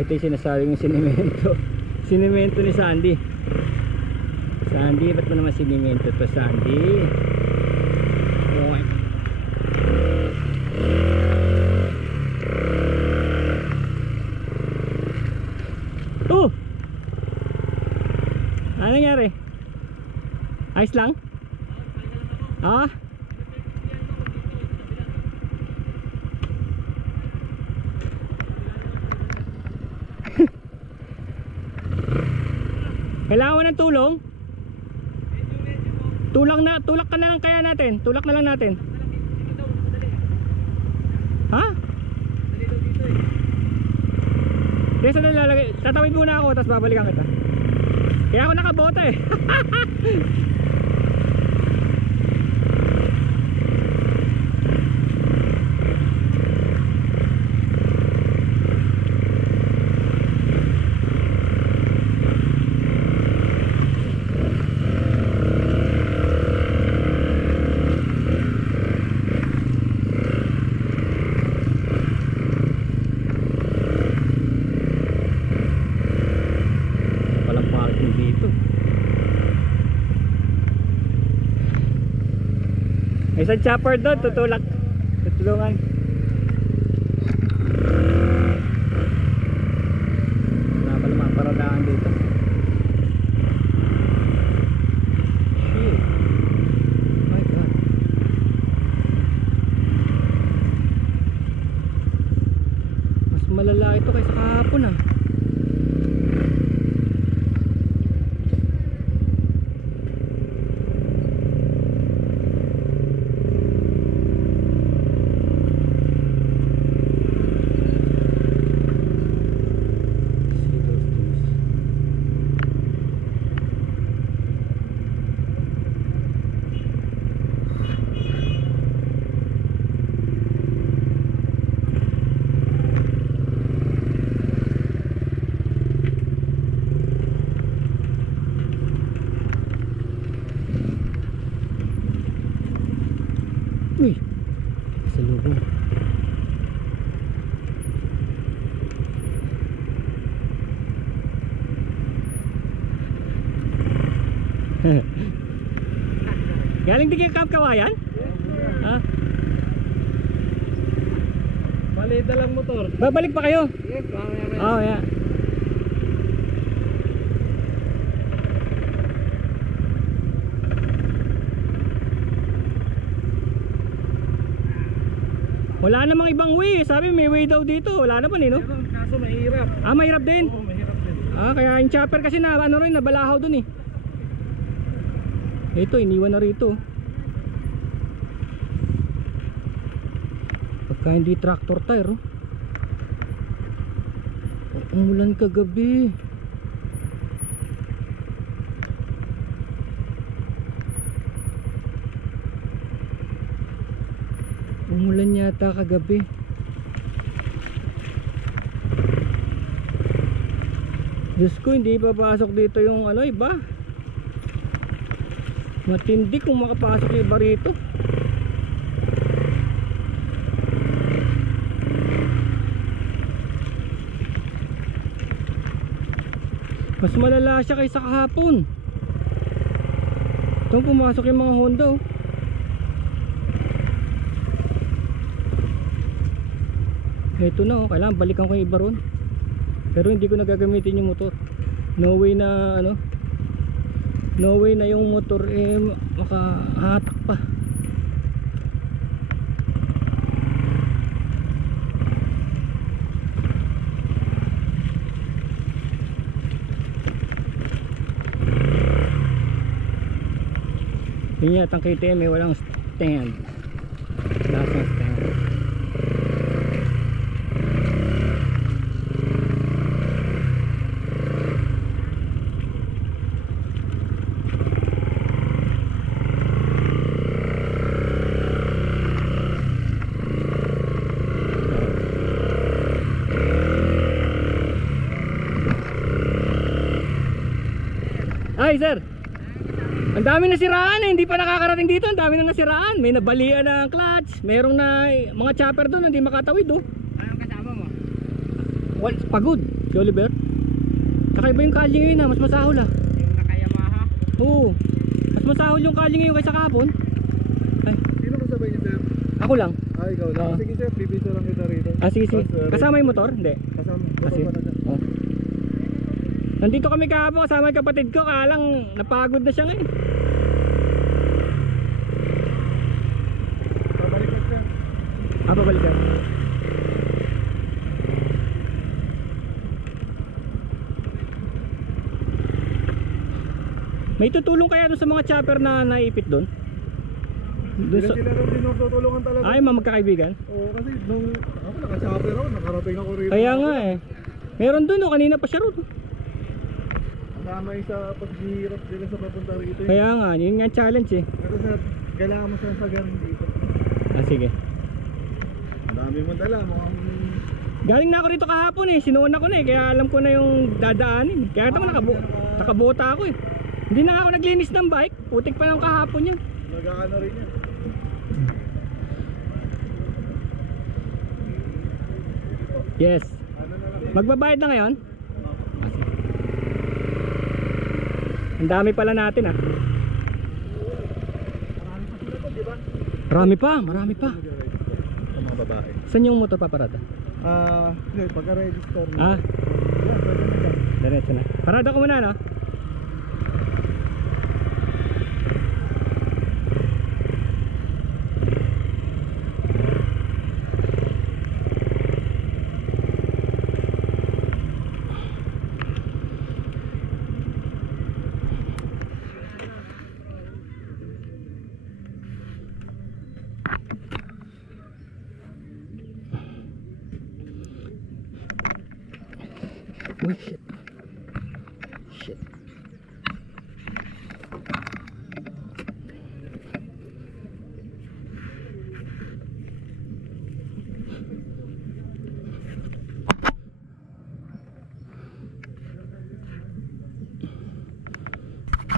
Ito yung sinasabi kong sinimento. Sinimento ni Sandy. Sandy, ba't mo naman sinimento to, Sandy? Okay. Oh! Ano nangyari? Ayos lang? Ah? Kailangan mo ng tulong? Tulak ka na lang kaya natin. Tulak na lang natin. Ha? Kaya saan lalagay? Tatawid muna ako tapos babalikan kita. Kaya ako nakabota eh. Isang chopper doon, tutulungan. Wala pala mga paradaan dito. Shit. My God. Mas malala ito kaysa kahapon ah. Uy, sa lubong. Galing di kayo Camp Kawayan? Ha? Mali dalang motor. Babalik pa kayo? Yes, mamaya. Oh, yeah. Wala namang ibang way. Sabi may way daw dito. Wala naman eh, no? Kaso mahirap. Ah, mahirap din? Oo, mahirap din. Ah, kaya yung chopper kasi na ano rin, nabalahaw dun eh. Ito, iniwan na rito. Pagka hindi tractor tire, oh. Umulan kagabi. Umulan yata kagabi. Diyos ko, hindi papasok dito yung ano, iba. Matindi kung makapasok yung iba rito. Mas malala siya kaysa kahapon. Ito pumasok yung mga Honda, oh. Ito na, oh. Kailangan balikan ko yung iba ron. Pero hindi ko nagagamitin yung motor. No way na ano, no way na yung motor eh makahatak pa. Yun yata ang KTM eh, walang stand. Lahat ng stand. Ay sir, ang dami na siraan eh, hindi pa nakakarating dito, ang dami na nasiraan. May nabalian na clutch, mayroong na mga chopper doon hindi makatawid oh. Anong kasama mo? Pagod. Si Oliver. Kakaiba yung kalye ngayon mas masahol ah. Yung naka-Yamaha. Oo. Mas masahol yung kalye ngayon kaysa kahapon. Ay, Sino kasabay niyo, sir? ako lang. Ikaw lang. Oo. Sige, sir. Bibisa lang kita rito. Sige. Sir. Kasama yung motor? Hindi. Kasama. Kasi, Baba na dyan. Nandito kami kahapon kasama yung kapatid ko. Kaya lang napagod na siya ngayon. Babalik ko, sir. Babalik ka. May tutulong kaya doon sa mga chopper na naipit doon? Doon sa... Sila rin din tutulungan talaga. Ay, mga magkakaibigan? Oo, kasi nung ako naka-chopper ako, nakarating ako rito. Kaya nga eh. Meron doon kanina pa siya ron. Damay sa paghihirap nila sa papunta rito. Kaya nga, yun nga ang challenge eh. Pero sir, kailangan mo sa galing dito. Sige. Ang dami mo dala, mukhang... Galing na ako rito kahapon eh. Sinuon ako na eh. Kaya alam ko na yung dadaanin. Kaya naman nakabuta ako eh. Hindi na nga ako naglinis ng bike. Putik pa ng kahapon yun. Nag-aano rin yun. Yes. Ano na lang. Magbabayad na ngayon? Ang dami pala natin ah. Marami pa sila to, di ba? Marami pa. Sa mga babae. Saan yung motor paparada? Hindi, pagka-register mo. Ah, Yan, pwede na dyan. diretso na. Parada ko muna no? Uy, shit.